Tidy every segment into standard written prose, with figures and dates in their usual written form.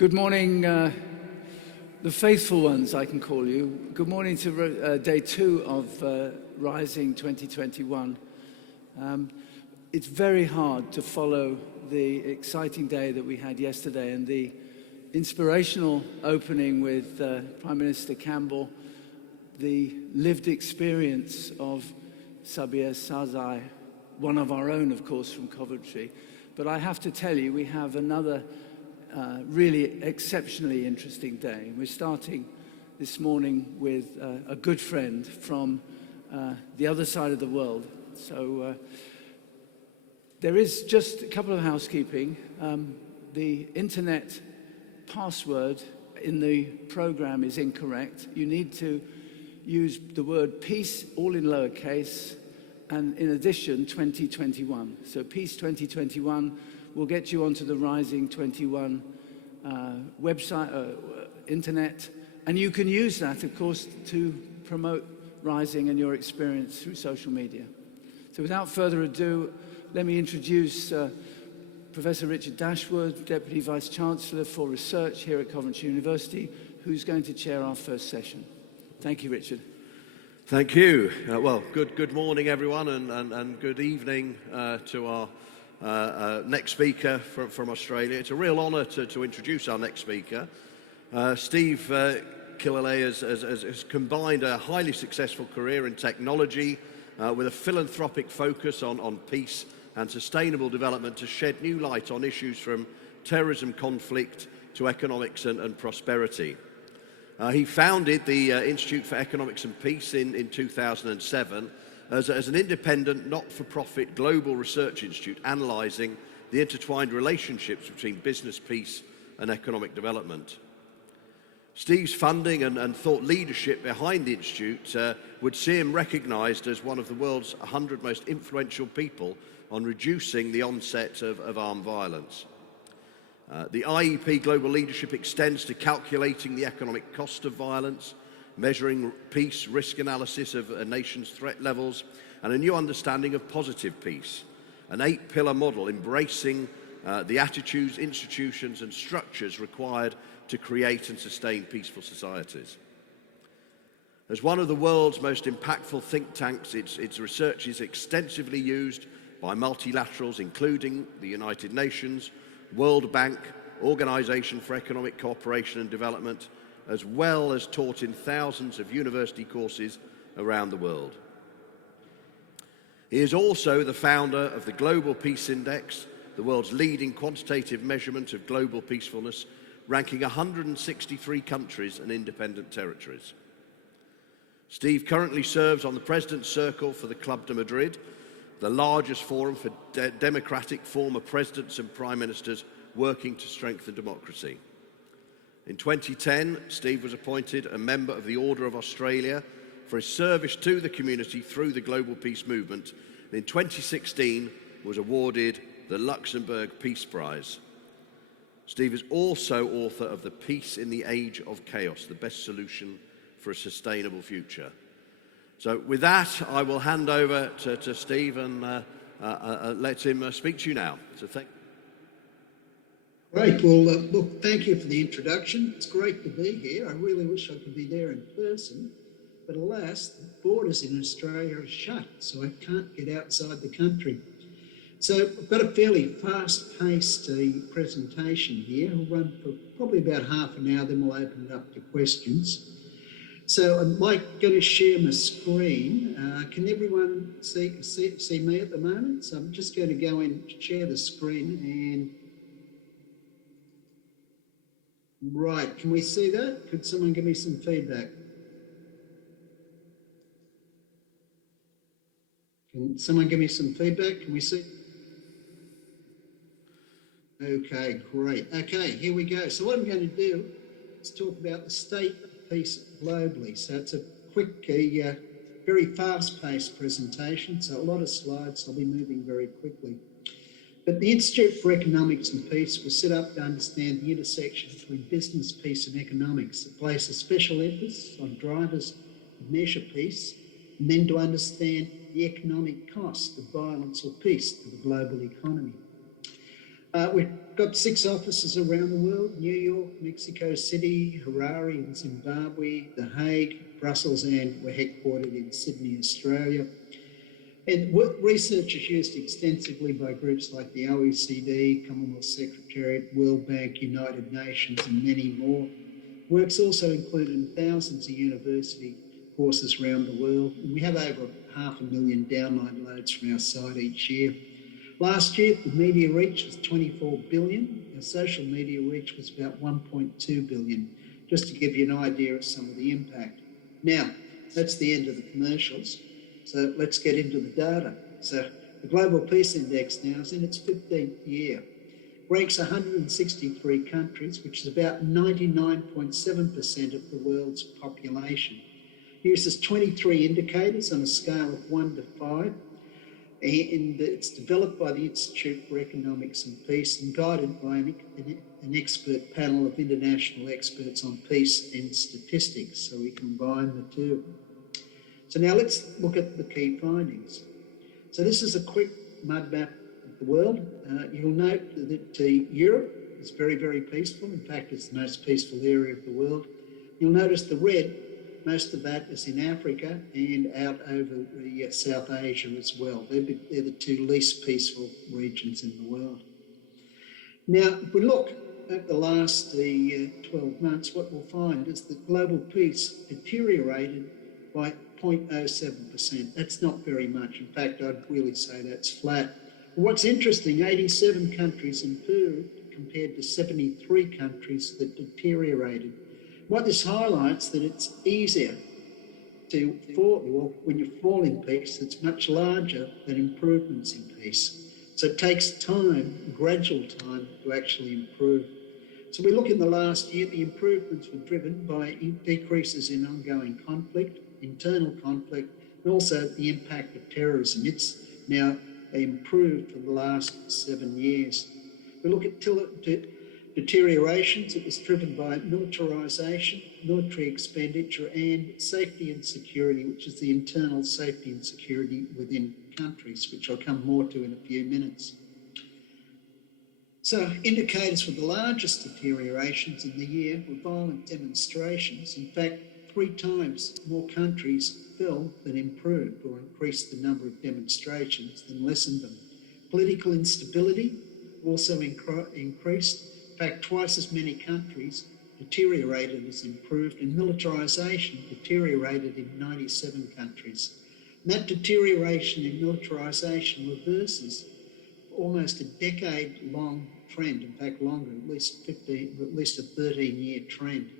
Good morning, the faithful ones, I can call you. Good morning to day 2 of Rising 2021. It's very hard to follow the exciting day that we had yesterday and the inspirational opening with Prime Minister Campbell, the lived experience of Sabir Sazai, one of our own, of course, from Coventry. But I have to tell you, we have another really exceptionally interesting day. We're starting this morning with a good friend from the other side of the world. So there is just a couple of housekeeping. The internet password in the program is incorrect. You need to use the word peace, all in lowercase, and in addition, 2021. So peace 2021 will get you onto the Rising 21 website, internet, and you can use that, of course, to promote Rising and your experience through social media. So without further ado, let me introduce Professor Richard Dashwood, Deputy Vice-Chancellor for Research here at Coventry University, who's going to chair our first session. Thank you, Richard. Thank you. Well, good morning, everyone, and good evening to our next speaker from Australia. It's a real honour to introduce our next speaker. Steve Killalay has combined a highly successful career in technology with a philanthropic focus on peace and sustainable development to shed new light on issues from terrorism, conflict to economics and prosperity. He founded the Institute for Economics and Peace in 2007 as an independent, not-for-profit global research institute analysing the intertwined relationships between business, peace and economic development. Steve's funding and thought leadership behind the institute would see him recognised as one of the world's 100 most influential people on reducing the onset of armed violence. The IEP Global Leadership extends to calculating the economic cost of violence, measuring peace risk analysis of a nation's threat levels, and a new understanding of positive peace, an 8-pillar model embracing the attitudes, institutions and structures required to create and sustain peaceful societies. As one of the world's most impactful think tanks, its research is extensively used by multilaterals, including the United Nations, World Bank, Organisation for Economic Cooperation and Development, as well as taught in thousands of university courses around the world. He is also the founder of the Global Peace Index, the world's leading quantitative measurement of global peacefulness, ranking 163 countries and independent territories. Steve currently serves on the President's Circle for the Club de Madrid, the largest forum for democratic former presidents and prime ministers working to strengthen democracy. In 2010, Steve was appointed a member of the Order of Australia for his service to the community through the global peace movement, and in 2016 was awarded the Luxembourg Peace Prize. Steve is also author of The Peace in the Age of Chaos, the best solution for a sustainable future. So with that, I will hand over to Steve and let him speak to you now. So thank you. Great. Well, look, thank you for the introduction. It's great to be here. I really wish I could be there in person, but alas, the borders in Australia are shut, so I can't get outside the country. So I've got a fairly fast-paced presentation here. I'll run for probably about half an hour, then we'll open it up to questions. So I'm going to share my screen. Can everyone see me at the moment? So I'm just going to go and share the screen and... Right, can we see that? Could someone give me some feedback? Can someone give me some feedback? Can we see? Okay, great. Okay, here we go. So what I'm going to do is talk about the state of peace globally. So it's a quick, very fast-paced presentation. So a lot of slides, I'll be moving very quickly. But the Institute for Economics and Peace was set up to understand the intersection between business, peace and economics. It places a special emphasis on drivers to measure peace and then to understand the economic cost of violence or peace to the global economy. We've got 6 offices around the world: New York, Mexico City, Harare in Zimbabwe, The Hague, Brussels, and we're headquartered in Sydney, Australia. And research is used extensively by groups like the OECD, Commonwealth Secretariat, World Bank, United Nations, and many more. Work's also included in thousands of university courses around the world, and we have over 500,000 download loads from our site each year. Last year, the media reach was 24 billion. Our social media reach was about 1.2 billion, just to give you an idea of some of the impact. Now, that's the end of the commercials. So let's get into the data. So the Global Peace Index now is in its 15th year. Ranks 163 countries, which is about 99.7% of the world's population. Uses 23 indicators on a scale of 1 to 5. And it's developed by the Institute for Economics and Peace and guided by an expert panel of international experts on peace and statistics. So we combine the two. So now let's look at the key findings. So this is a quick mud map of the world. You'll note that Europe is very, very peaceful. In fact, it's the most peaceful area of the world. You'll notice the red, most of that is in Africa and out over the South Asia as well. They're the 2 least peaceful regions in the world. Now, if we look at the last 12 months, what we'll find is that global peace deteriorated by 0.07%. That's not very much. In fact, I'd really say that's flat. What's interesting, 87 countries improved compared to 73 countries that deteriorated. What this highlights that it's easier to fall, well, when you fall in peace, it's much larger than improvements in peace. So it takes time, gradual time, to actually improve. So we look in the last year, the improvements were driven by decreases in ongoing conflict, internal conflict, and also the impact of terrorism. It's now improved for the last 7 years. We look at deteriorations. It was driven by militarisation, military expenditure, and safety and security, which is the internal safety and security within countries, which I'll come more to in a few minutes. So indicators for the largest deteriorations in the year were violent demonstrations. In fact, 3 times more countries fell than improved or increased the number of demonstrations than lessened them. Political instability also increased. In fact, twice as many countries deteriorated as improved, and militarisation deteriorated in 97 countries. And that deterioration in militarisation reverses almost a decade-long trend, in fact longer, at least a 13-year trend.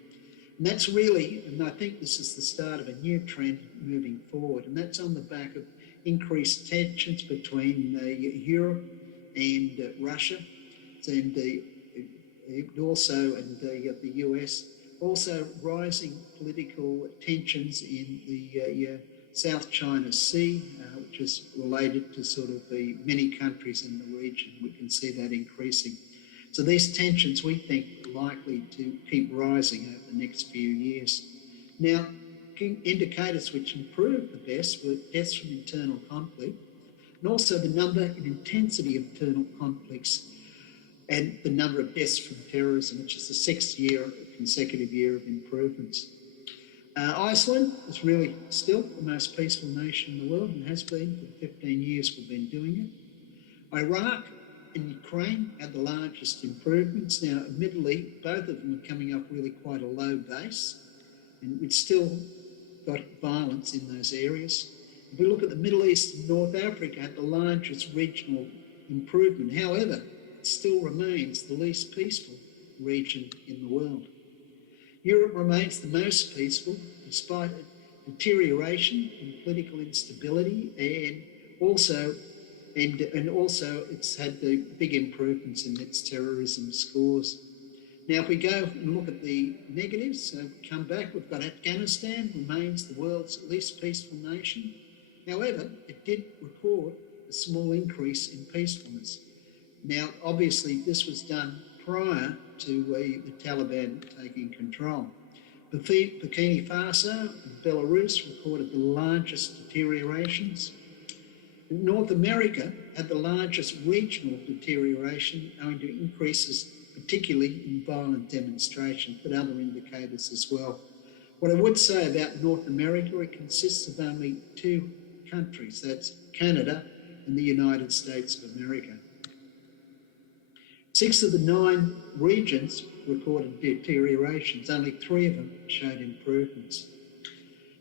And that's really, and I think this is the start of a new trend moving forward, and that's on the back of increased tensions between Europe and Russia, and also the US, also rising political tensions in the South China Sea, which is related to sort of the many countries in the region. We can see that increasing. So these tensions, we think, are likely to keep rising over the next few years. Now, indicators which improved the best were deaths from internal conflict, and also the number and intensity of internal conflicts, and the number of deaths from terrorism, which is the 6th consecutive year of improvements. Iceland is really still the most peaceful nation in the world, and has been for the 15 years we've been doing it. Iraq and Ukraine had the largest improvements. Now, admittedly, both of them are coming up really quite a low base, and we've still got violence in those areas. If we look at the Middle East and North Africa, had the largest regional improvement. However, it still remains the least peaceful region in the world. Europe remains the most peaceful, despite deterioration in political instability, and also it's had the big improvements in its terrorism scores. Now, if we go and look at the negatives, so come back, we've got Afghanistan remains the world's least peaceful nation. However, it did record a small increase in peacefulness. Now, obviously, this was done prior to the Taliban taking control. Burkina Faso and Belarus recorded the largest deteriorations. North America had the largest regional deterioration owing to increases, particularly in violent demonstrations, but other indicators as well. What I would say about North America, it consists of only two countries, that's Canada and the United States of America. 6 of the 9 regions recorded deteriorations, only 3 of them showed improvements.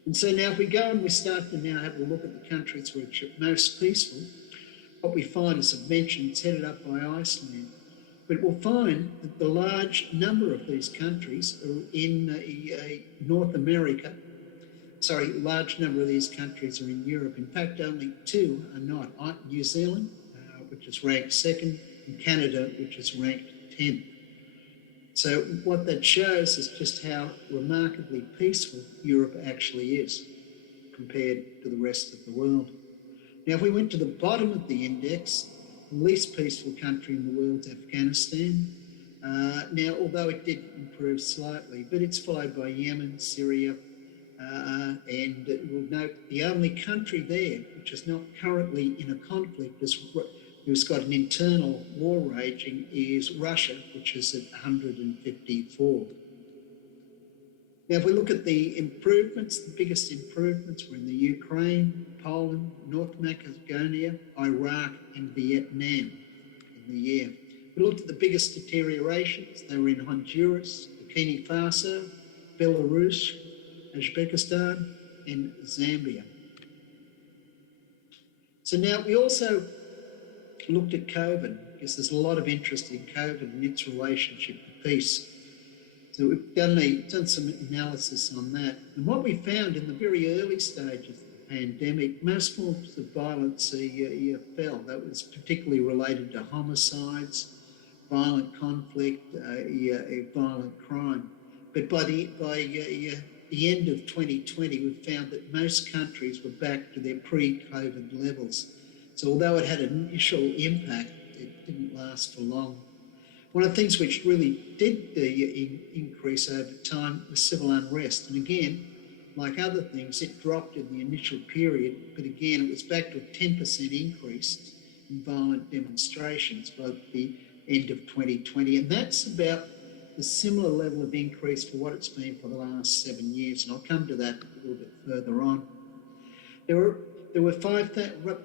And so now if we go and we start to now have a look at the countries which are most peaceful, what we find, as I've mentioned, it's headed up by Iceland. But we'll find that the large number of these countries are in North America. Sorry, large number of these countries are in Europe. In fact, only 2 are not. New Zealand, which is ranked 2nd, and Canada, which is ranked 10th. So what that shows is just how remarkably peaceful Europe actually is compared to the rest of the world. Now, if we went to the bottom of the index, the least peaceful country in the world is Afghanistan. Now, although it did improve slightly, but it's followed by Yemen, Syria, and we'll note the only country there which is not currently in a conflict, who's got an internal war raging, is Russia, which is at 154. Now, if we look at the improvements, the biggest improvements were in the Ukraine, Poland, North Macedonia, Iraq, and Vietnam in the year. We looked at the biggest deteriorations. They were in Honduras, Burkina Faso, Belarus, Uzbekistan, and Zambia. So now we also looked at COVID, because there's a lot of interest in COVID and its relationship to peace. So we've done some analysis on that. And what we found in the very early stages of the pandemic, most forms of violence fell. That was particularly related to homicides, violent conflict, violent crime. But by the end of 2020, we found that most countries were back to their pre-COVID levels. So although it had an initial impact, it didn't last for long. One of the things which really did increase over time was civil unrest. And again, like other things, it dropped in the initial period, but again, it was back to a 10% increase in violent demonstrations by the end of 2020. And that's about a similar level of increase for what it's been for the last 7 years. And I'll come to that a little bit further on. There were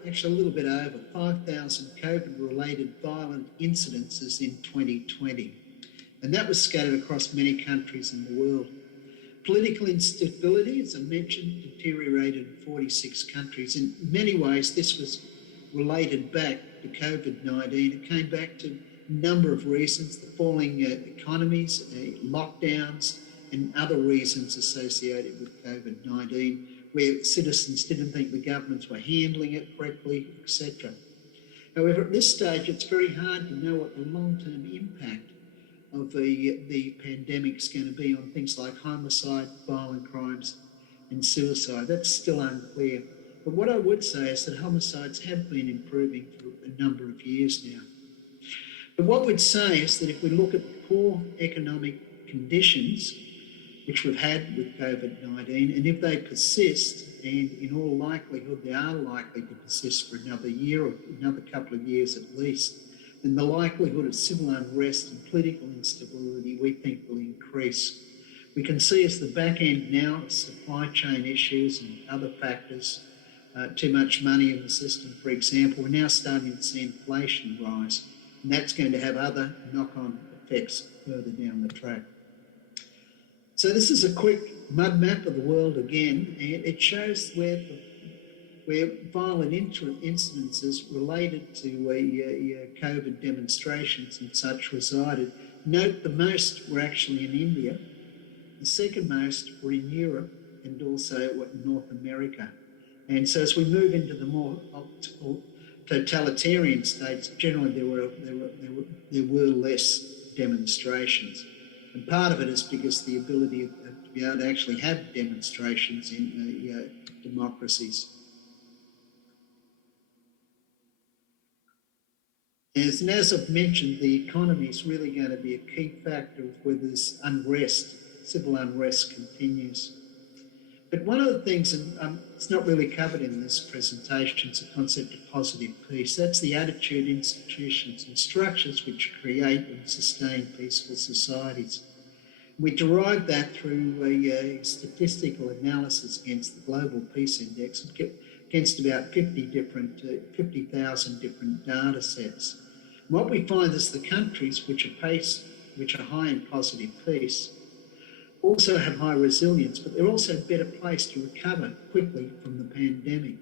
actually a little bit over 5,000 COVID-related violent incidences in 2020. And that was scattered across many countries in the world. Political instability, as I mentioned, deteriorated in 46 countries. In many ways, this was related back to COVID-19. It came back to a number of reasons: the falling economies, lockdowns, and other reasons associated with COVID-19, where citizens didn't think the governments were handling it correctly, etc. However, at this stage, it's very hard to know what the long-term impact of the pandemic is going to be on things like homicide, violent crimes, and suicide. That's still unclear. But what I would say is that homicides have been improving for a number of years now. But what we'd say is that if we look at the poor economic conditions which we've had with COVID-19, and if they persist, and in all likelihood they are likely to persist for another year or another couple of years at least, then the likelihood of civil unrest and political instability, we think, will increase. We can see as the back end now, supply chain issues and other factors, too much money in the system, for example, we're now starting to see inflation rise, and that's going to have other knock-on effects further down the track. So this is a quick mud map of the world again, and it shows where violent incidences related to COVID demonstrations and such resided. Note the most were actually in India, the second most were in Europe, and also North America. And so as we move into the more totalitarian states, generally there were less demonstrations. And part of it is because the ability to be able to actually have demonstrations in democracies. And as I've mentioned, the economy is really going to be a key factor of whether this unrest, civil unrest, continues. But one of the things, and it's not really covered in this presentation, is the concept of positive peace. That's the attitude, institutions and structures which create and sustain peaceful societies. We derive that through a statistical analysis against the Global Peace Index, against about 50,000 different data sets. What we find is the countries which are high in positive peace also have high resilience, but they're also better placed to recover quickly from the pandemic.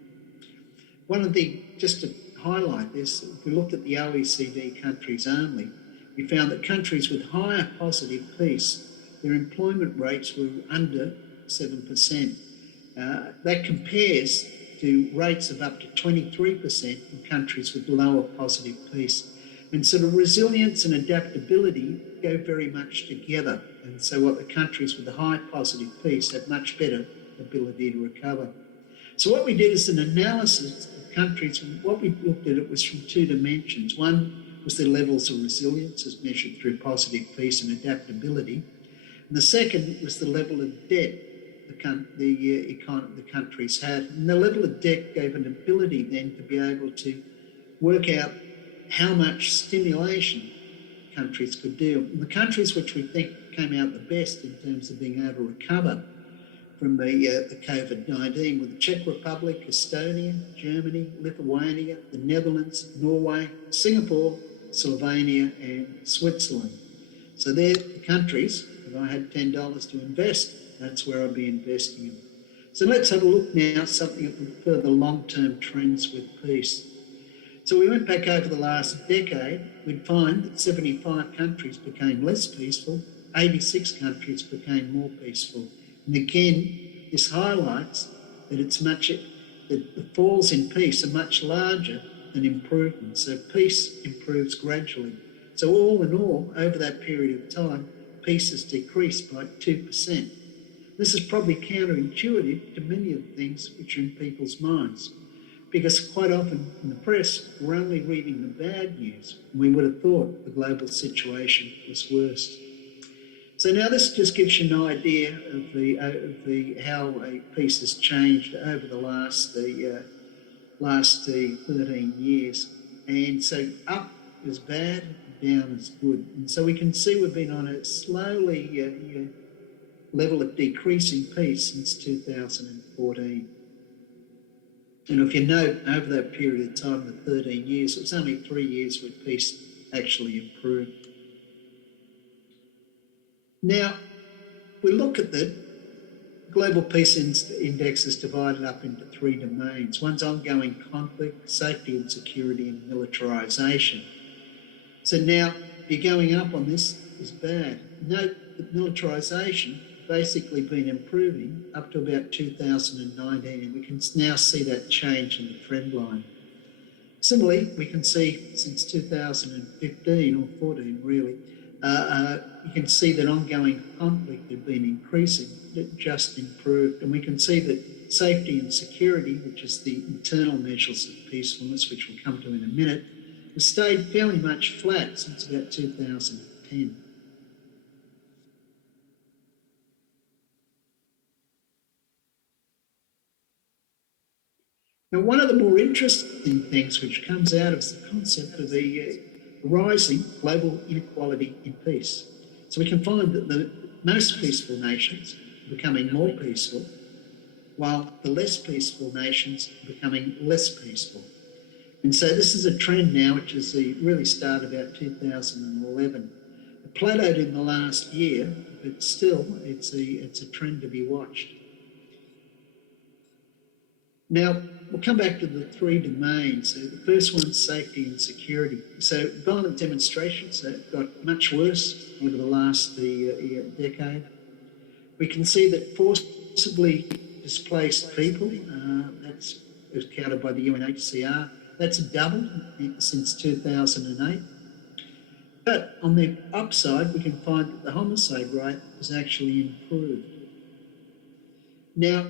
Just to highlight this, if we looked at the OECD countries only, we found that countries with higher positive peace, their employment rates were under 7%. That compares to rates of up to 23% in countries with lower positive peace. And so the resilience and adaptability go very much together. And so what the countries with the high positive peace have much better ability to recover. So what we did is an analysis of countries, and what we looked at it was from two dimensions. One was the levels of resilience as measured through positive peace and adaptability. And the second was the level of debt the countries had. And the level of debt gave an ability then to be able to work out how much stimulation countries could do. And the countries which we think came out the best in terms of being able to recover from the COVID-19 were the Czech Republic, Estonia, Germany, Lithuania, the Netherlands, Norway, Singapore, Slovenia and Switzerland. So they're the countries, if I had $10 to invest, that's where I'd be investing in. So let's have a look now at something at the further long-term trends with peace. So we went back over the last decade, we'd find that 75 countries became less peaceful, 86 countries became more peaceful. And again, this highlights that that the falls in peace are much larger than improvements. So peace improves gradually. So all in all, over that period of time, peace has decreased by 2%. This is probably counterintuitive to many of the things which are in people's minds, because quite often in the press, we're only reading the bad news. We would have thought the global situation was worse. So now this just gives you an idea of how peace has changed over the last 13 years. And so up is bad, down is good. And so we can see we've been on a slowly level of decreasing peace since 2014. And if you note, over that period of time, the 13 years, it was only 3 years where peace actually improved. Now, we look at the Global Peace Index is divided up into 3 domains. One's ongoing conflict, safety and security, and militarisation. So now, you're going up on this is bad. Note that militarisation basically been improving up to about 2019, and we can now see that change in the trend line. Similarly, we can see since 2015 or 14 really, you can see that ongoing conflict had been increasing, it just improved. And we can see that safety and security, which is the internal measures of peacefulness, which we'll come to in a minute, has stayed fairly much flat since about 2010. Now, one of the more interesting things which comes out is the concept of the rising global inequality in peace. So we can find that the most peaceful nations are becoming more peaceful, while the less peaceful nations are becoming less peaceful. And so this is a trend now which has really started about 2011. It plateaued in the last year, but still it's a trend to be watched. Now, we'll come back to the 3 domains. So the first one's safety and security. So violent demonstrations have got much worse over the last decade. We can see that forcibly displaced people, that's counted by the UNHCR, that's doubled since 2008. But on the upside, we can find that the homicide rate has actually improved. Now,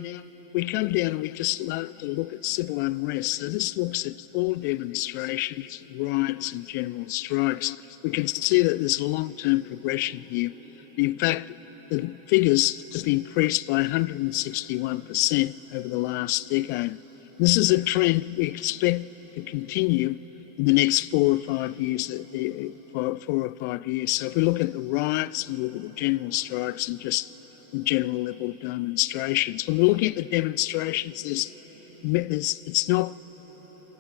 we come down and we just like to look at civil unrest. So this looks at all demonstrations, riots and general strikes. We can see that there's a long-term progression here. In fact, the figures have increased by 161% over the last decade. This is a trend we expect to continue in the next 4 or 5 years. So if we look at the riots, we look at the general strikes and just the general level of demonstrations. When we're looking at the demonstrations, it's not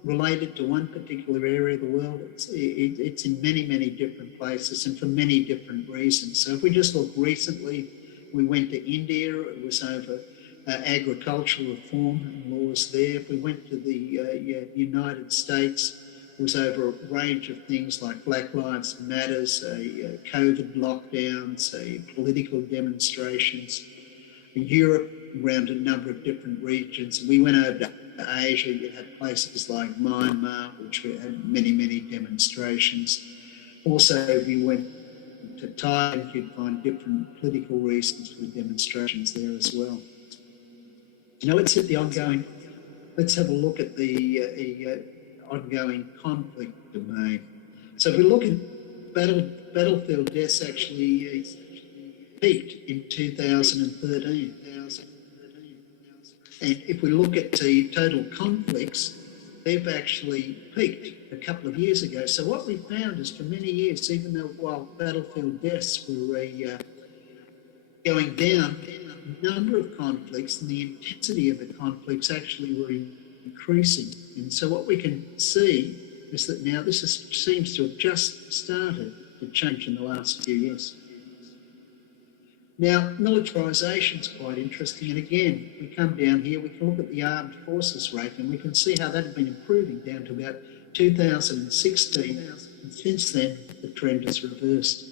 related to one particular area of the world. It's in many, many different places and for many different reasons. So if we just look recently, we went to India, it was over agricultural reform and laws there. If we went to the United States, it was over a range of things like Black Lives Matters, COVID lockdowns, political demonstrations. In Europe, around a number of different regions. We went over to Asia, you had places like Myanmar, which had many, many demonstrations. Also, if you went to Thailand, you'd find different political reasons for the demonstrations there as well. Now let's have a look at the ongoing conflict domain. So if we look at battlefield deaths, actually peaked in 2013. And if we look at the total conflicts, they've actually peaked a couple of years ago. So what we found is for many years, even though while battlefield deaths were going down, the number of conflicts and the intensity of the conflicts actually were increasing. And so what we can see is that now this seems to have just started to change in the last few years. Now, militarisation is quite interesting, and again, we come down here, we can look at the armed forces rate, and we can see how that had been improving down to about 2016, and since then, the trend has reversed.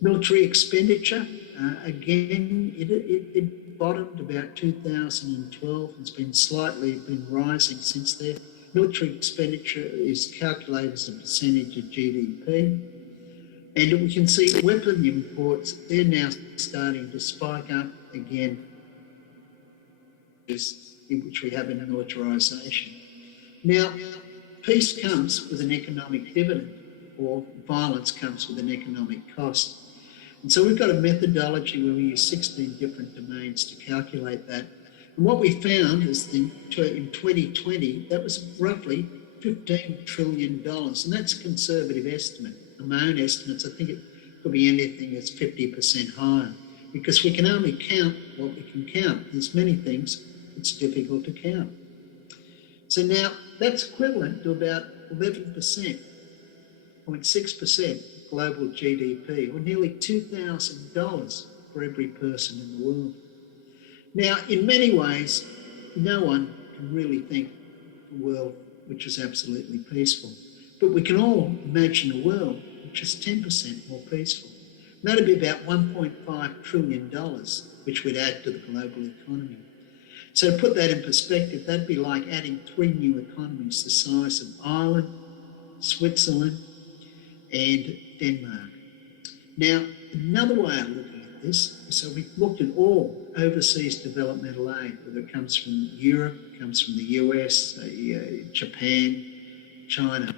Military expenditure, again, it bottomed about 2012, and it's been slightly rising since then. Military expenditure is calculated as a percentage of GDP. And we can see weapon imports, they're now starting to spike up again, which we have in militarisation. Now, peace comes with an economic dividend, or violence comes with an economic cost. And so we've got a methodology where we use 16 different domains to calculate that. And what we found is in 2020, that was roughly $15 trillion, and that's a conservative estimate. My own estimates, I think it could be anything that's 50% higher, because we can only count what we can count. There's many things it's difficult to count. So now that's equivalent to about 11%, 0.6% global GDP, or nearly $2,000 for every person in the world. Now, in many ways, no one can really think of a world which is absolutely peaceful, but we can all imagine a world which is 10% more peaceful. And that'd be about $1.5 trillion, which would add to the global economy. So to put that in perspective, that'd be like adding 3 new economies the size of Ireland, Switzerland, and Denmark. Now, another way of looking at this, so we've looked at all overseas developmental aid, whether it comes from Europe, it comes from the US, Japan, China.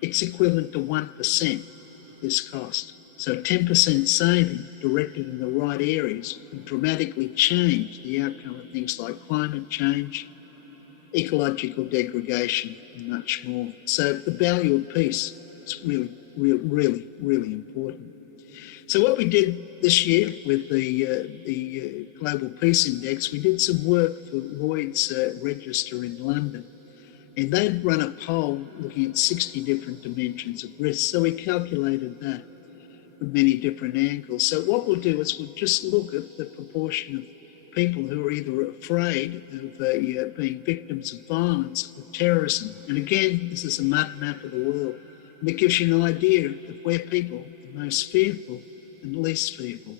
It's equivalent to 1% this cost. So 10% saving directed in the right areas would dramatically change the outcome of things like climate change, ecological degradation, and much more. So the value of peace is really, really important. So what we did this year with the Global Peace Index, we did some work for Lloyd's Register in London. And they'd run a poll looking at 60 different dimensions of risk. So we calculated that from many different angles. So what we'll do is we'll just look at the proportion of people who are either afraid of being victims of violence or terrorism. And again, this is a mud map of the world. And it gives you an idea of where people are most fearful and least fearful.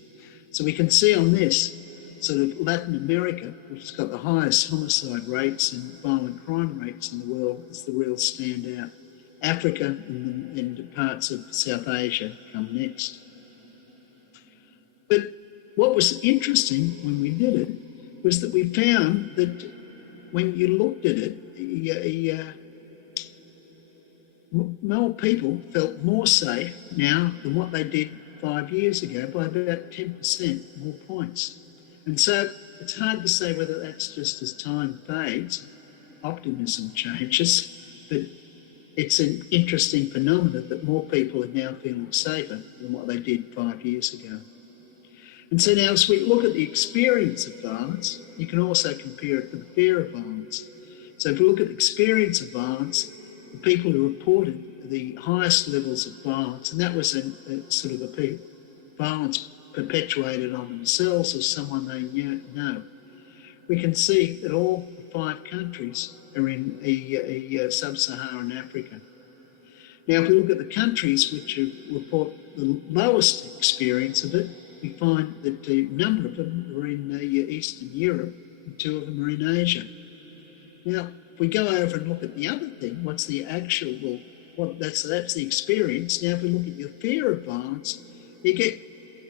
So we can see on this, sort of Latin America, which has got the highest homicide rates and violent crime rates in the world, is the real standout. Africa and parts of South Asia come next. But what was interesting when we did it was that we found that when you looked at it, more people felt more safe now than what they did 5 years ago by about 10% more points. And so it's hard to say whether that's just as time fades, optimism changes, but it's an interesting phenomenon that more people are now feeling safer than what they did 5 years ago. And so now as we look at the experience of violence, you can also compare it to the fear of violence. So if we look at the experience of violence, the people who reported the highest levels of violence, and that was a sort of a violence perpetuated on themselves or someone they know, we can see that all 5 countries are in sub-Saharan Africa. Now, if we look at the countries which report the lowest experience of it, we find that a number of them are in Eastern Europe and 2 of them are in Asia. Now, if we go over and look at the other thing, what's the actual, that's the experience. Now, if we look at your fear of violence, you get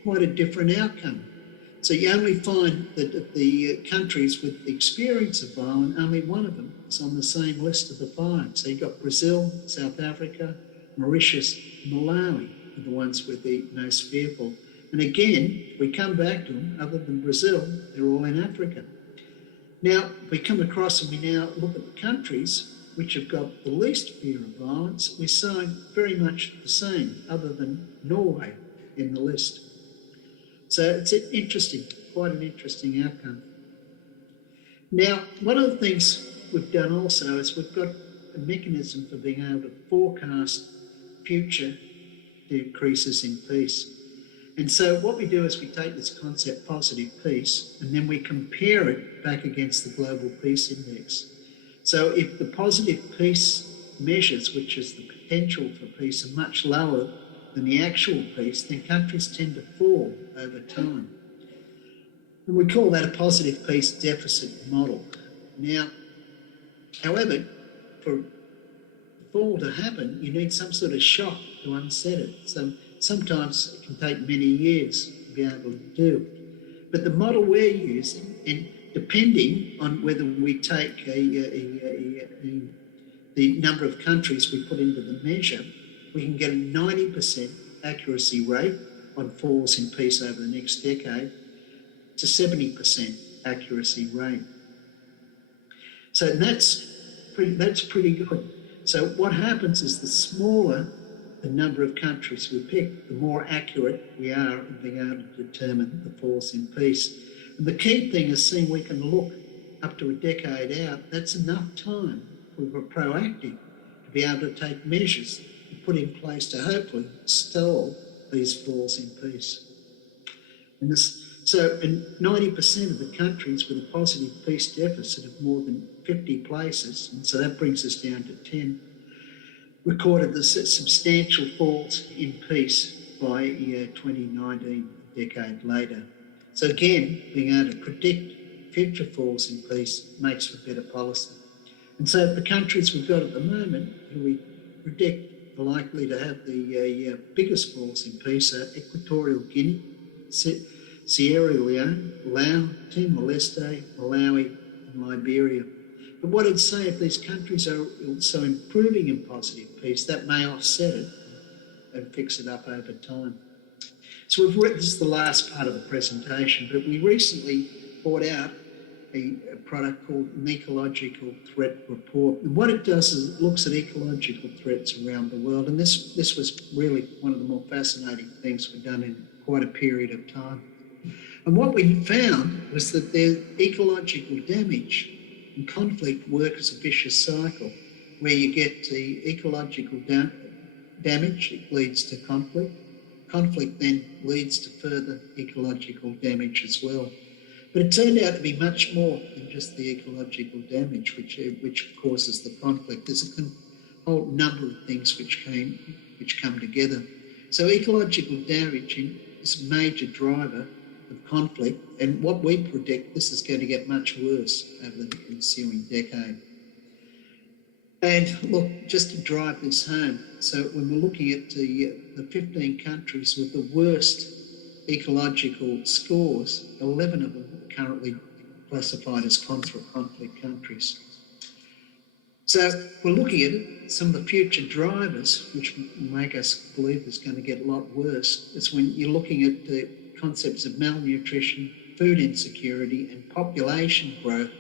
quite a different outcome. So you only find that of the countries with the experience of violence, only one of them is on the same list of the 5. So you've got Brazil, South Africa, Mauritius, Malawi are the ones with the most fearful. And again, if we come back to them, other than Brazil, they're all in Africa. Now, we come across and we now look at the countries which have got the least fear of violence. We're seeing very much the same, other than Norway in the list. So it's quite an interesting outcome. Now, one of the things we've done also is we've got a mechanism for being able to forecast future decreases in peace. And so what we do is we take this concept positive peace and then we compare it back against the Global Peace Index. So if the positive peace measures, which is the potential for peace, are much lower than the actual peace, then countries tend to fall over time. And we call that a positive peace deficit model. Now, however, for the fall to happen, you need some sort of shock to unset it. So sometimes it can take many years to be able to do. But the model we're using, and depending on whether we take the number of countries we put into the measure, we can get a 90% accuracy rate on falls in peace over the next decade to 70% accuracy rate. So that's pretty good. So what happens is the smaller the number of countries we pick, the more accurate we are in being able to determine the falls in peace. And the key thing is seeing we can look up to a decade out. That's enough time if we were proactive to be able to take measures and put in place to hopefully stall these falls in peace. And in 90% of the countries with a positive peace deficit of more than 50 places, and so that brings us down to 10, recorded the substantial falls in peace by 2019, a decade later. So again, being able to predict future falls in peace makes for better policy. And so the countries we've got at the moment who we predict are likely to have the biggest falls in peace are Equatorial Guinea, Sierra Leone, Laos, Timor-Leste, Malawi and Liberia. But what I'd say, if these countries are also improving in positive peace, that may offset it and fix it up over time. So this is the last part of the presentation, but we recently brought out a product called an Ecological Threat Report. And what it does is it looks at ecological threats around the world. And this was really one of the more fascinating things we've done in quite a period of time. And what we found was that the ecological damage and conflict work as a vicious cycle, where you get the ecological damage, it leads to conflict. Conflict then leads to further ecological damage as well. But it turned out to be much more than just the ecological damage which causes the conflict. There's a whole number of things which come together. So ecological damage is a major driver of conflict, and what we predict, this is going to get much worse over the ensuing decade. And look, just to drive this home, so when we're looking at the 15 countries with the worst ecological scores, 11 of them are currently classified as conflict countries. So we're looking at it, some of the future drivers, which make us believe it's going to get a lot worse. It's when you're looking at the concepts of malnutrition, food insecurity and population growth.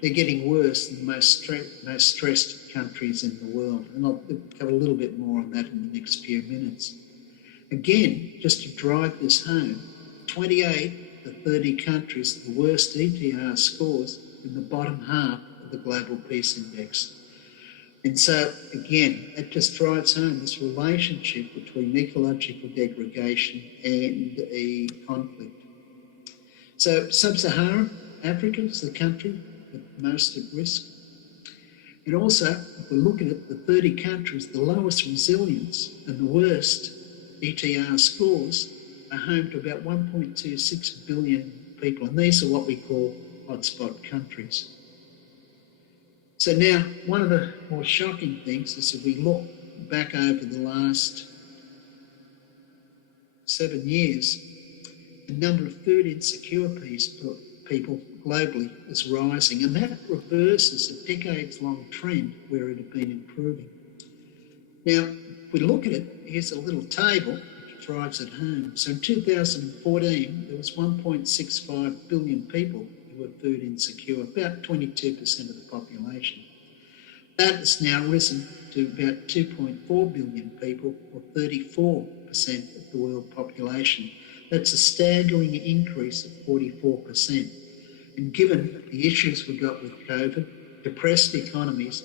They're getting worse in the most stressed countries in the world. And I'll cover a little bit more on that in the next few minutes. Again, just to drive this home, 28 of the 30 countries with the worst ETR scores in the bottom half of the Global Peace Index. And so, again, it just drives home this relationship between ecological degradation and a conflict. So, Sub-Saharan Africa is the country most at risk. And also, if we're looking at the 30 countries, the lowest resilience and the worst ETR scores are home to about 1.26 billion people. And these are what we call hotspot countries. So now, one of the more shocking things is if we look back over the last 7 years, the number of food insecure people globally is rising, and that reverses a decades-long trend where it had been improving. Now, if we look at it, here's a little table which drives it home. So in 2014, there was 1.65 billion people who were food insecure, about 22% of the population. That has now risen to about 2.4 billion people, or 34% of the world population. That's a staggering increase of 44%. And given the issues we got with COVID, depressed economies,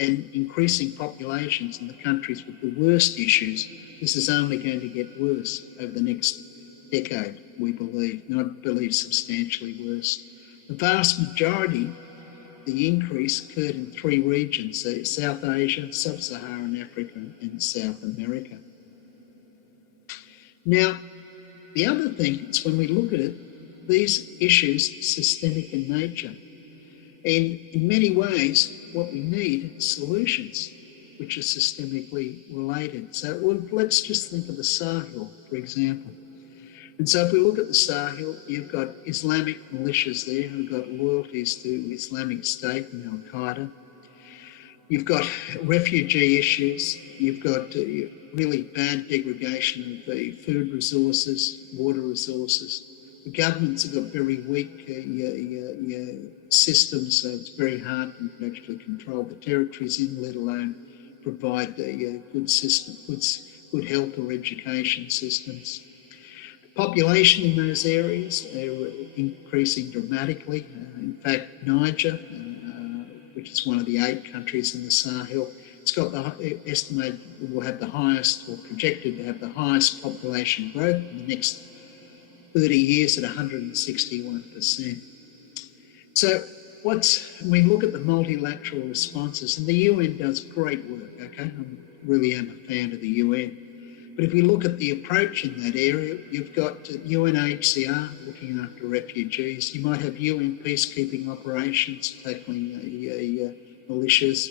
and increasing populations in the countries with the worst issues, this is only going to get worse over the next decade, we believe, and I believe substantially worse. The vast majority, the increase occurred in 3 regions, so South Asia, Sub-Saharan Africa and South America. Now, the other thing is when we look at it, these issues are systemic in nature. And in many ways, what we need is solutions which are systemically related. So let's just think of the Sahel, for example. And so if we look at the Sahel, you've got Islamic militias there who've got loyalties to Islamic State and Al-Qaeda. You've got refugee issues. You've got really bad degradation of the food resources, water resources. The governments have got very weak systems, so it's very hard for them to actually control the territories in, let alone provide good system, good health or education systems. The population in those areas are increasing dramatically. In fact, Niger, which is one of the 8 countries in the Sahel, it's got the estimated will have the highest, or projected to have the highest population growth in the next 30 years at 161%. So when we look at the multilateral responses, and the UN does great work, okay? I really am a fan of the UN. But if we look at the approach in that area, you've got UNHCR looking after refugees. You might have UN peacekeeping operations tackling militias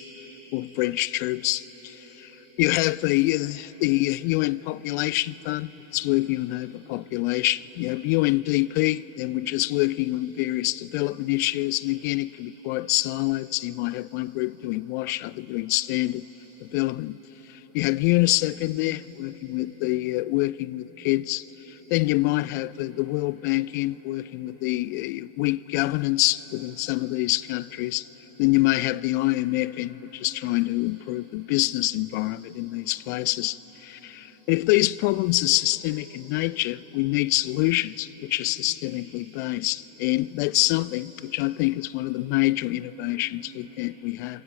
or French troops. You have the UN Population Fund, it's working on overpopulation. You have UNDP, then, which is working on various development issues, and again, it can be quite siloed, so you might have one group doing WASH, other doing standard development. You have UNICEF in there, working with kids. Then you might have the World Bank in, working with the weak governance within some of these countries. Then you may have the IMF in, which is trying to improve the business environment in these places. And if these problems are systemic in nature, we need solutions which are systemically based. And that's something which I think is one of the major innovations we have.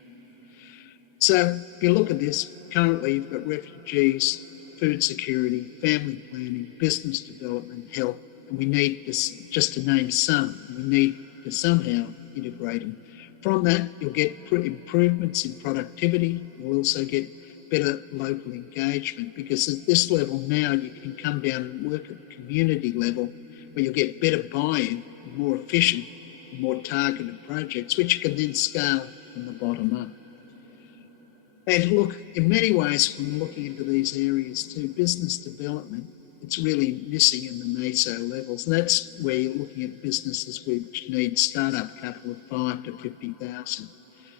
So if you look at this, currently you've got refugees, food security, family planning, business development, health, and we need this, just to name some, we need to somehow integrate them. From that, you'll get improvements in productivity. You'll also get better local engagement, because at this level now, you can come down and work at the community level where you'll get better buy-in, more efficient, more targeted projects, which you can then scale from the bottom up. And look, in many ways, when we're looking into these areas too, business development, it's really missing in the meso levels. And that's where you're looking at businesses which need startup capital of 5 to 50,000.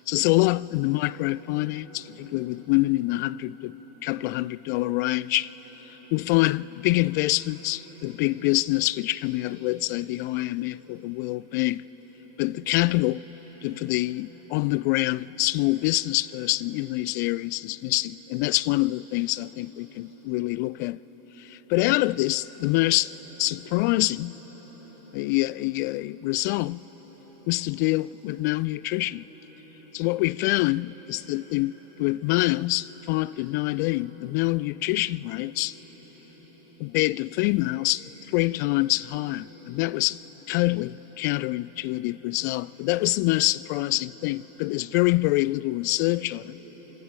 So it's a lot in the microfinance, particularly with women in the $100 to couple of $100 range. You'll find big investments with big business which come out of, let's say, the IMF or the World Bank. But the capital for the on-the-ground small business person in these areas is missing. And that's one of the things I think we can really look at. But out of this, the most surprising result was to deal with malnutrition. So what we found is that with males 5 to 19, the malnutrition rates compared to females are 3 times higher. And that was a totally counterintuitive result. But that was the most surprising thing. But there's very, very little research on it,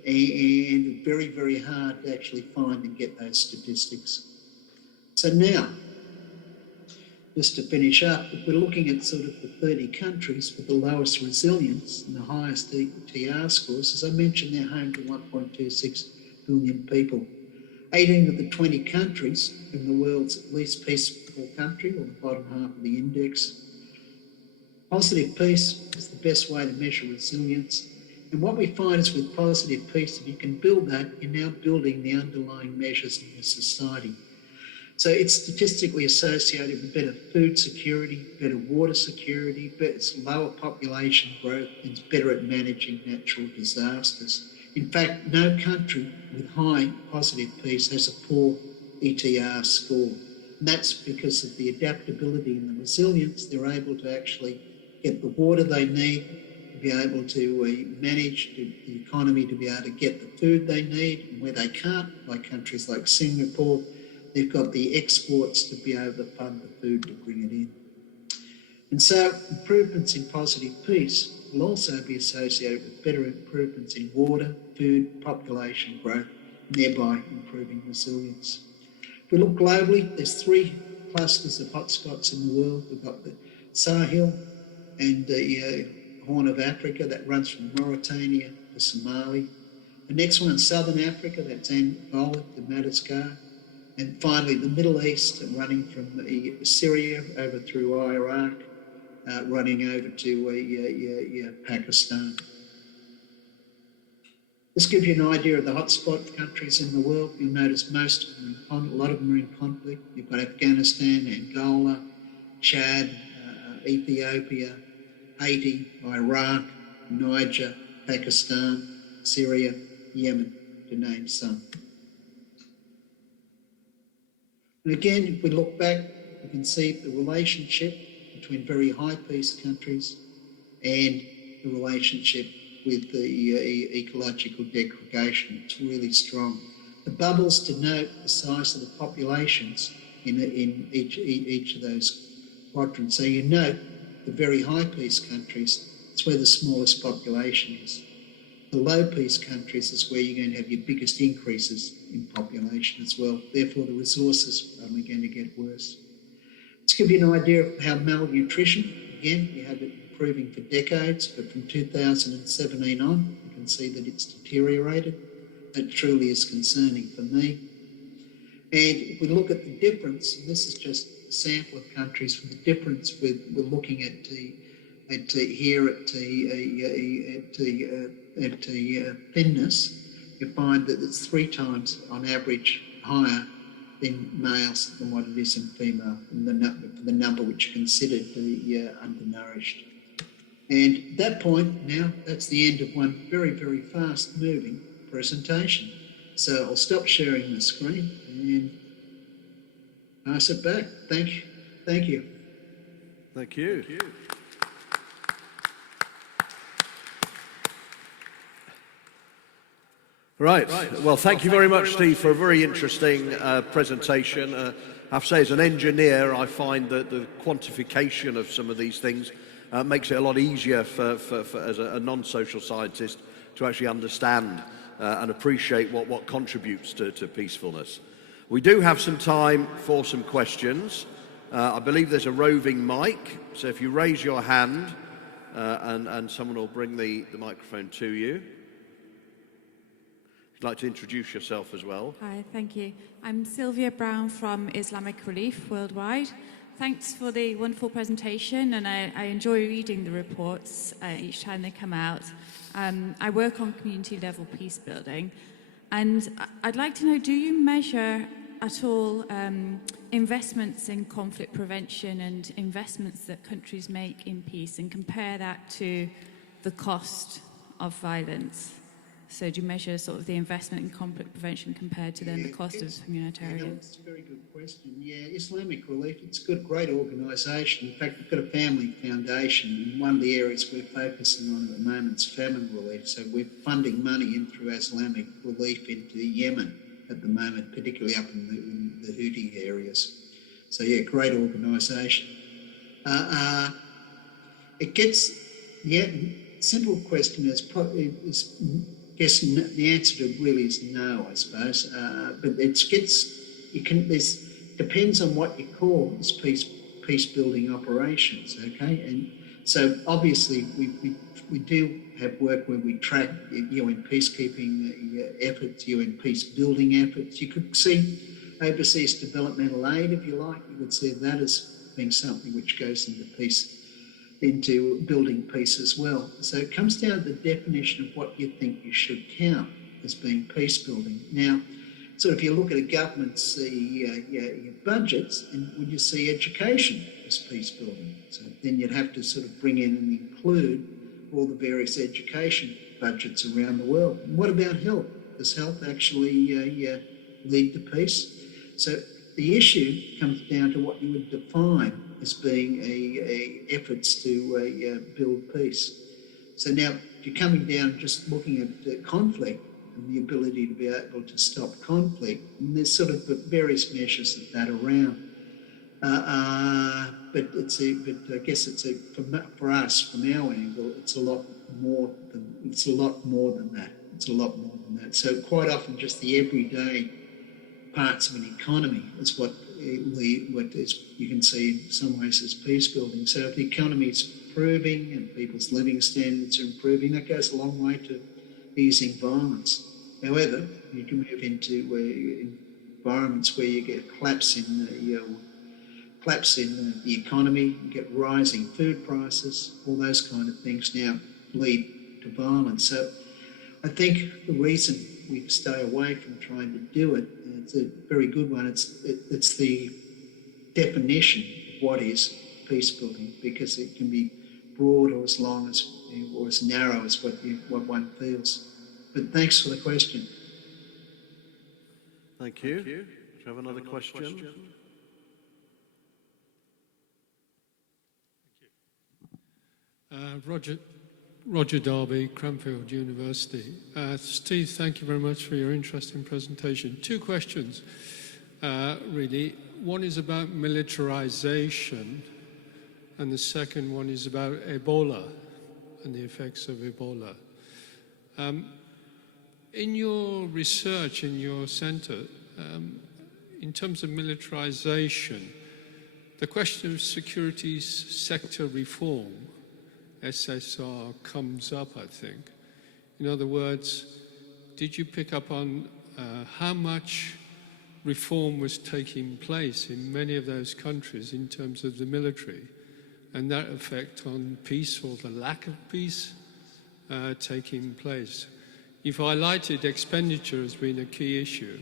and very, very hard to actually find and get those statistics. So now, just to finish up, if we're looking at sort of the 30 countries with the lowest resilience and the highest TR scores, as I mentioned, they're home to 1.26 billion people. 18 of the 20 countries in the world's least peaceful country, or the bottom half of the index. Positive peace is the best way to measure resilience. And what we find is with positive peace, if you can build that, you're now building the underlying measures in the society. So it's statistically associated with better food security, better water security, it's lower population growth, and it's better at managing natural disasters. In fact, no country with high positive peace has a poor ETR score. And that's because of the adaptability and the resilience. They're able to actually get the water they need, to be able to manage the economy, to be able to get the food they need. And where they can't, like countries like Singapore, they've got the exports to be able to fund the food to bring it in. And so improvements in positive peace will also be associated with better improvements in water, food, population growth, and thereby improving resilience. If we look globally, there's 3 clusters of hotspots in the world. We've got the Sahel and the Horn of Africa that runs from Mauritania to Somalia. The next one, Southern Africa, that's Angola to Madagascar. And finally, the Middle East, running from Syria over through Iraq, running over to Pakistan. This gives you an idea of the hotspot countries in the world. You'll notice most of them, a lot of them are in conflict. You've got Afghanistan, Angola, Chad, Ethiopia, Haiti, Iraq, Niger, Pakistan, Syria, Yemen, to name some. And again, if we look back, we can see the relationship between very high peace countries and the relationship with the ecological degradation. It's really strong. The bubbles denote the size of the populations in each of those quadrants. So you note the very high peace countries, it's where the smallest population is. The low peace countries is where you're going to have your biggest increases in population as well. Therefore, the resources are only going to get worse. To give you an idea of how malnutrition, again, you have it improving for decades, but from 2017 on, you can see that it's deteriorated. That truly is concerning for me. And if we look at the difference, and this is just a sample of countries, with the difference we're looking at thinness, you find that it's 3 times on average higher in males than what it is in female, and the number which are considered the undernourished. And at that point, now that's the end of one very, very fast moving presentation. So I'll stop sharing the screen and pass it back. Thank you. Thank you. Thank you. Right. Well, thank you very much, Steve, for a very interesting presentation. I have to say, as an engineer, I find that the quantification of some of these things makes it a lot easier for as a non-social scientist to actually understand and appreciate what contributes to peacefulness. We do have some time for some questions. I believe there's a roving mic, so if you raise your hand and someone will bring the microphone to you. If you'd like to introduce yourself as well. Hi, thank you. I'm Sylvia Brown from Islamic Relief Worldwide. Thanks for the wonderful presentation, and I enjoy reading the reports each time they come out. I work on community level peace building, and I'd like to know, do you measure at all investments in conflict prevention and investments that countries make in peace, and compare that to the cost of violence? So do you measure sort of the investment in conflict prevention compared to then the cost of humanitarian? That's a very good question. Yeah, Islamic Relief, it's a good, great organisation. In fact, we've got a family foundation, and one of the areas we're focusing on at the moment is famine relief. So we're funding money in through Islamic Relief into Yemen at the moment, particularly up in the Houthi areas. So yeah, great organisation. It gets, yeah, simple question is yes, the answer to it really is no, I suppose. But it depends on what you call as peace building operations. Okay, and so obviously we do have work where we track UN peacekeeping efforts, UN peace building efforts. You could see overseas developmental aid, if you like. You would see that as being something which goes into building peace as well. So it comes down to the definition of what you think you should count as being peace building. Now, sort of if you look at a government's budgets, and would you see education as peace building? So then you'd have to sort of bring in and include all the various education budgets around the world. And what about health? Does health actually lead to peace? So the issue comes down to what you would define as being efforts to build peace. So now, if you're coming down just looking at conflict and the ability to be able to stop conflict, and there's sort of various measures of that around. But I guess for us, from our angle, it's a lot more than that. It's a lot more than that. So quite often, just the everyday parts of an economy is what you can see in some ways as peace building. So if the economy is improving and people's living standards are improving, that goes a long way to easing violence. However, you can move into environments where you get a collapse in the economy, you get rising food prices, all those kind of things now lead to violence. So I think the reason we stay away from trying to do it, and it's a very good one, it's the definition of what is peace building, because it can be broad or as long as or as narrow as what one feels. But thanks for the question. Thank you. Do you have another question? Roger Darby, Cranfield University. Steve, thank you very much for your interesting presentation. Two questions, really. One is about militarization, and the second one is about Ebola and the effects of Ebola. In your research, in your center, in terms of militarization, the question of security sector reform, SSR, comes up, I think. In other words, did you pick up on how much reform was taking place in many of those countries in terms of the military, and that effect on peace or the lack of peace taking place? You've highlighted expenditure as being a key issue.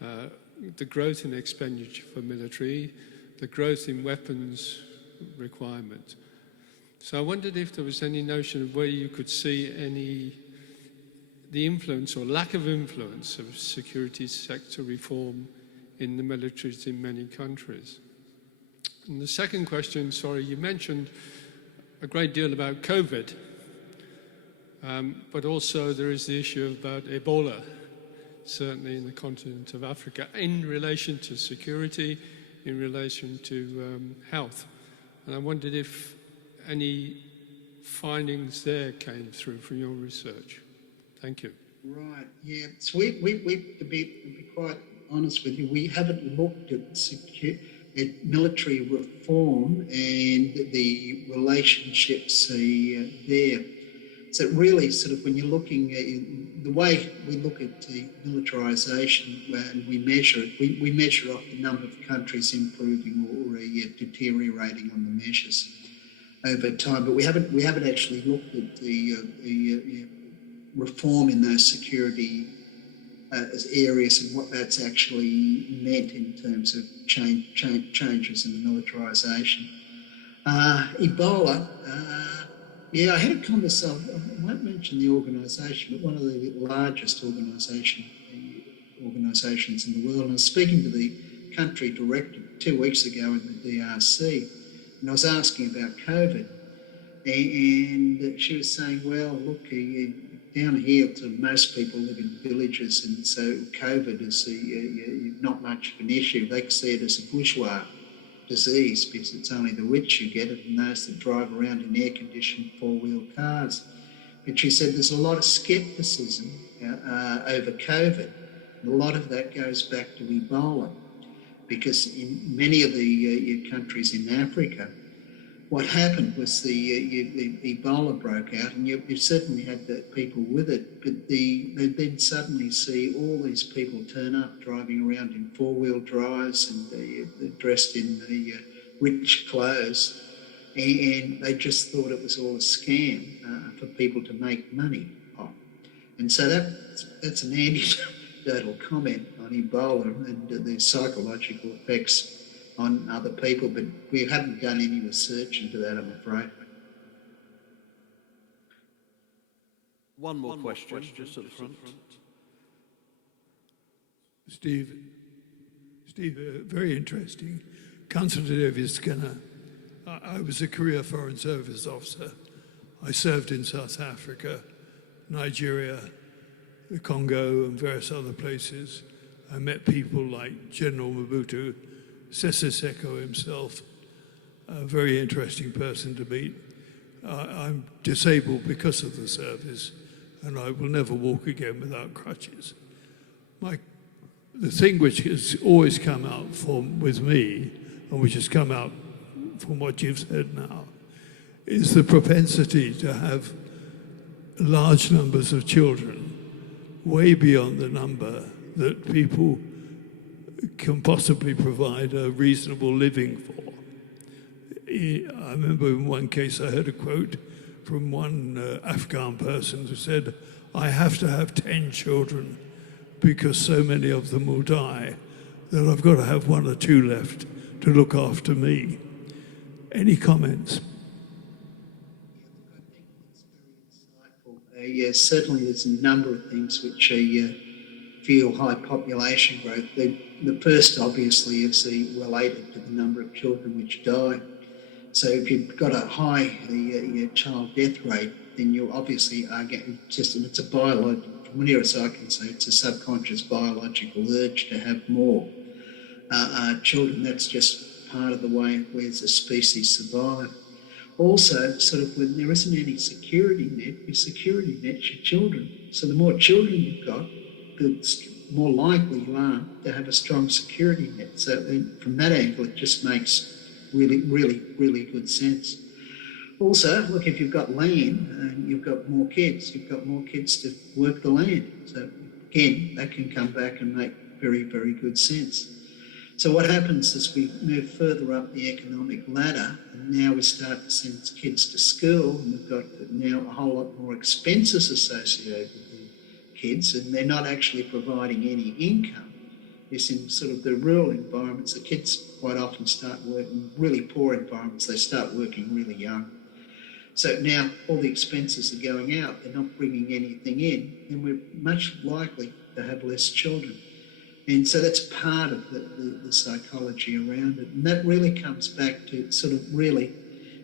The growth in expenditure for military, the growth in weapons requirement. So I wondered if there was any notion of where you could see the influence or lack of influence of security sector reform in the militaries in many countries. And the second question, sorry, you mentioned a great deal about COVID, but also there is the issue about Ebola, certainly in the continent of Africa, in relation to security, in relation to health. And I wondered if any findings there came through from your research. Thank you. Right, yeah. So we to be quite honest with you, we haven't looked at military reform and the relationships there. So really, sort of when you're looking at the way we look at the militarisation and we measure it, we measure off the number of countries improving or deteriorating on the measures over time. But we haven't actually looked at the reform in those security areas and what that's actually meant in terms of changes in the militarisation. Ebola, I had a conversation, I won't mention the organisation, but one of the largest organisations in the world. And I was speaking to the country director 2 weeks ago in the DRC, and I was asking about COVID. And she was saying, well, look, down here, most people live in villages, and so COVID is not much of an issue. They see it as a bourgeois disease because it's only the rich who get it and those that drive around in air-conditioned four-wheel cars. But she said there's a lot of scepticism over COVID. And a lot of that goes back to Ebola, because in many of the countries in Africa, what happened was the Ebola broke out, and you certainly had the people with it, but they then suddenly see all these people turn up driving around in four-wheel drives and they're dressed in the rich clothes, and they just thought it was all a scam for people to make money off. And so that's an anecdotal comment on Ebola and the psychological effects on other people, but we haven't done any research into that, I'm afraid. One more question, just at the front. Steve, very interesting. Councillor David Skinner, I was a career Foreign Service officer. I served in South Africa, Nigeria, the Congo, and various other places. I met people like General Mobutu Sese Seko himself, a very interesting person to meet. I'm disabled because of the service, and I will never walk again without crutches. The thing which has always come out with me, and which has come out from what you've said now, is the propensity to have large numbers of children, way beyond the number that people can possibly provide a reasonable living for. I remember in one case I heard a quote from one Afghan person who said, I have to have 10 children because so many of them will die that I've got to have 1 or 2 left to look after me. Any comments? Yes, certainly there's a number of things which fuel high population growth. The first, obviously, is related to the number of children which die. So if you've got a high child death rate, then you obviously are getting it's a biological, from near as I can say, it's a subconscious biological urge to have more children. That's just part of the way we as a species survive. Also, sort of when there isn't any security net, your security net's your children. So the more children you've got, the more likely you are to have a strong security net. So from that angle, it just makes really, really, really good sense. Also, look, if you've got land and you've got more kids to work the land. So again, that can come back and make very, very good sense. So what happens is we move further up the economic ladder, and now we start to send kids to school, and we've got now a whole lot more expenses associated with the kids, and they're not actually providing any income. It's in sort of the rural environments. The kids quite often start working, really poor environments, they start working really young. So now all the expenses are going out, they're not bringing anything in, and we're much likely to have less children. And so that's part of the psychology around it. And that really comes back to sort of really,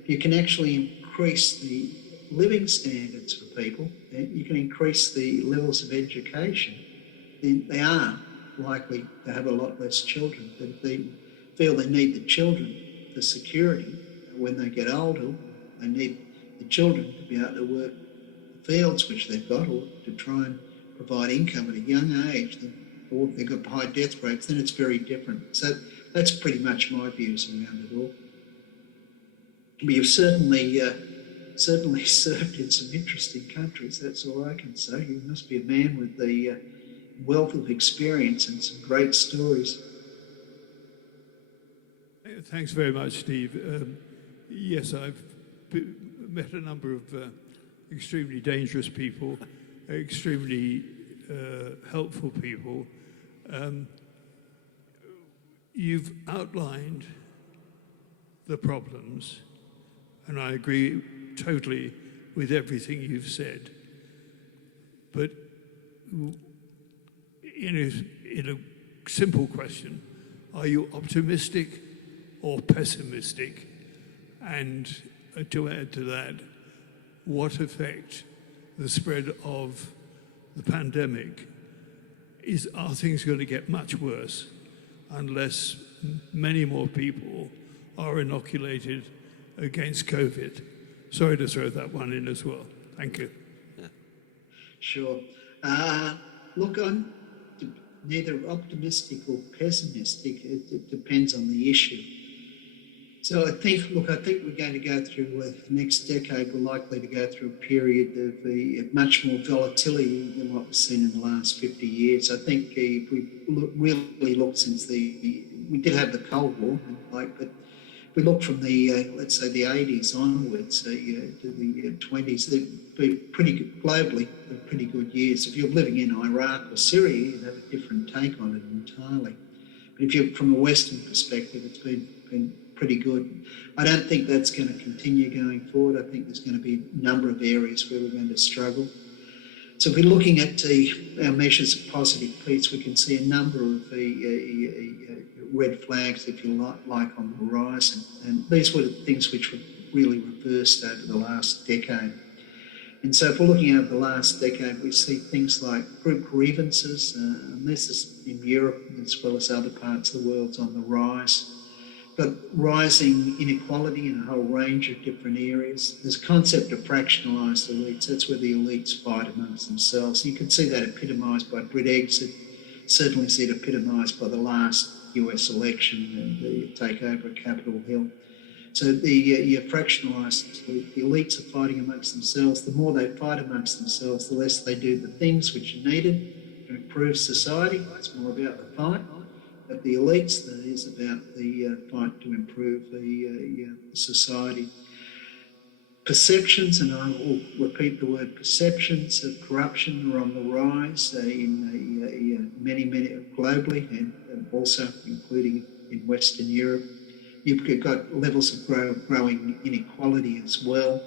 if you can actually increase the living standards for people, you can increase the levels of education, then they are likely to have a lot less children. But they feel they need the children for security. When they get older, they need the children to be able to work the fields which they've got, or to try and provide income at a young age. Or they've got high death rates, then it's very different. So that's pretty much my views around it all. But you've certainly certainly served in some interesting countries. That's all I can say. You must be a man with the wealth of experience and some great stories. Thanks very much, Steve. Yes, I've met a number of extremely dangerous people, extremely helpful people. You've outlined the problems, and I agree totally with everything you've said. But in a simple question, are you optimistic or pessimistic? And to add to that, what effect the spread of the pandemic are things going to get much worse unless many more people are inoculated against COVID? Sorry to throw that one in as well. Thank you. Sure. Look, I'm neither optimistic or pessimistic. It depends on the issue. So I think we're going to go through the next decade, we're likely to go through a period of much more volatility than what we've seen in the last 50 years. I think if we really look since we did have the Cold War, but if we look from the, let's say the 80s onwards to the 20s, they've been globally, they're pretty good years. If you're living in Iraq or Syria, you'd have a different take on it entirely. But if you're from a Western perspective, it's been pretty good. I don't think that's going to continue going forward. I think there's going to be a number of areas where we're going to struggle. So if we're looking at our measures of positive peace, we can see a number of red flags, if you like, on the horizon. And these were the things which were really reversed over the last decade. And so if we're looking at the last decade, we see things like group grievances, and this is in Europe as well as other parts of the world on the rise. But rising inequality in a whole range of different areas. There's a concept of fractionalised elites. That's where the elites fight amongst themselves. You can see that epitomised by Brexit, certainly see it epitomised by the last US election and the takeover of Capitol Hill. So the fractionalised elite, the elites are fighting amongst themselves. The more they fight amongst themselves, the less they do the things which are needed to improve society. It's more about the fight. At the elites, that is about the fight to improve the society. Perceptions, and I will repeat the word perceptions of corruption are on the rise in many globally, and also including in Western Europe. You've got levels of growing inequality as well.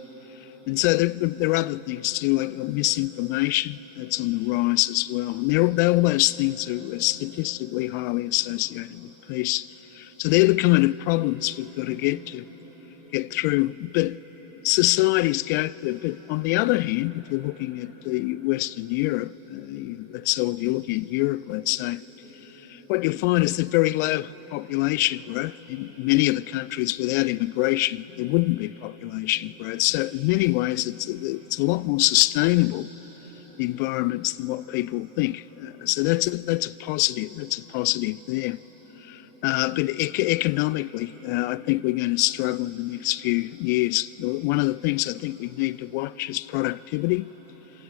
And so there are other things too, like misinformation, that's on the rise as well. And all those things are statistically highly associated with peace. So they're the kind of problems we've got to get through. But societies go through. But on the other hand, if you're looking at Western Europe, let's say if you're looking at Europe, let's say, what you'll find is that very low population growth. In many of the countries without immigration, there wouldn't be population growth. So in many ways, it's a lot more sustainable environments than what people think. So that's a positive. That's a positive there. But economically, I think we're going to struggle in the next few years. One of the things I think we need to watch is productivity.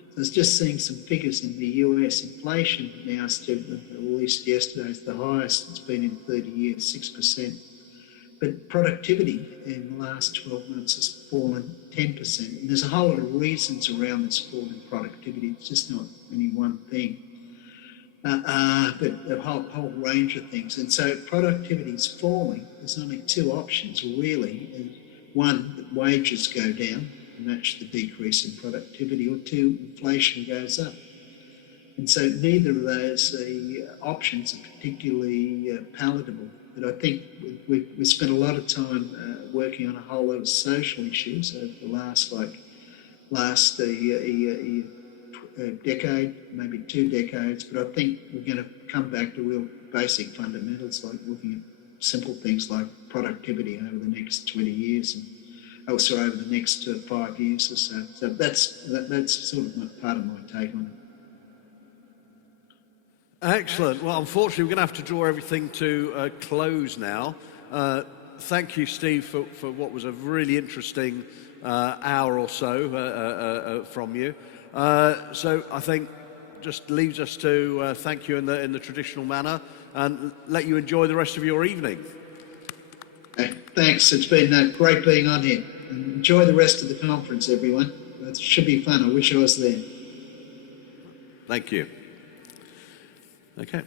I was just seeing some figures in the US. Inflation now, at least yesterday, is the highest it's been in 30 years, 6%. But productivity in the last 12 months has fallen 10%. And there's a whole lot of reasons around this fall in productivity. It's just not any one thing, but a whole range of things. And so productivity is falling. There's only two options, really. One, that wages go down, match the decrease in productivity, or two, inflation goes up. And so neither of those options are particularly palatable. But I think we spent a lot of time working on a whole lot of social issues over the last decade, maybe 2 decades. But I think we're going to come back to real basic fundamentals, like looking at simple things like productivity over the next 20 years. And also over the next 5 years or so. So that's sort of part of my take on it. Excellent. Well, unfortunately, we're going to have to draw everything to a close now. Thank you, Steve, for what was a really interesting hour or so from you. So I think just leaves us to thank you in the traditional manner and let you enjoy the rest of your evening. Thanks. It's been great being on here. And enjoy the rest of the conference, everyone. It should be fun. I wish I was there. Thank you. Okay.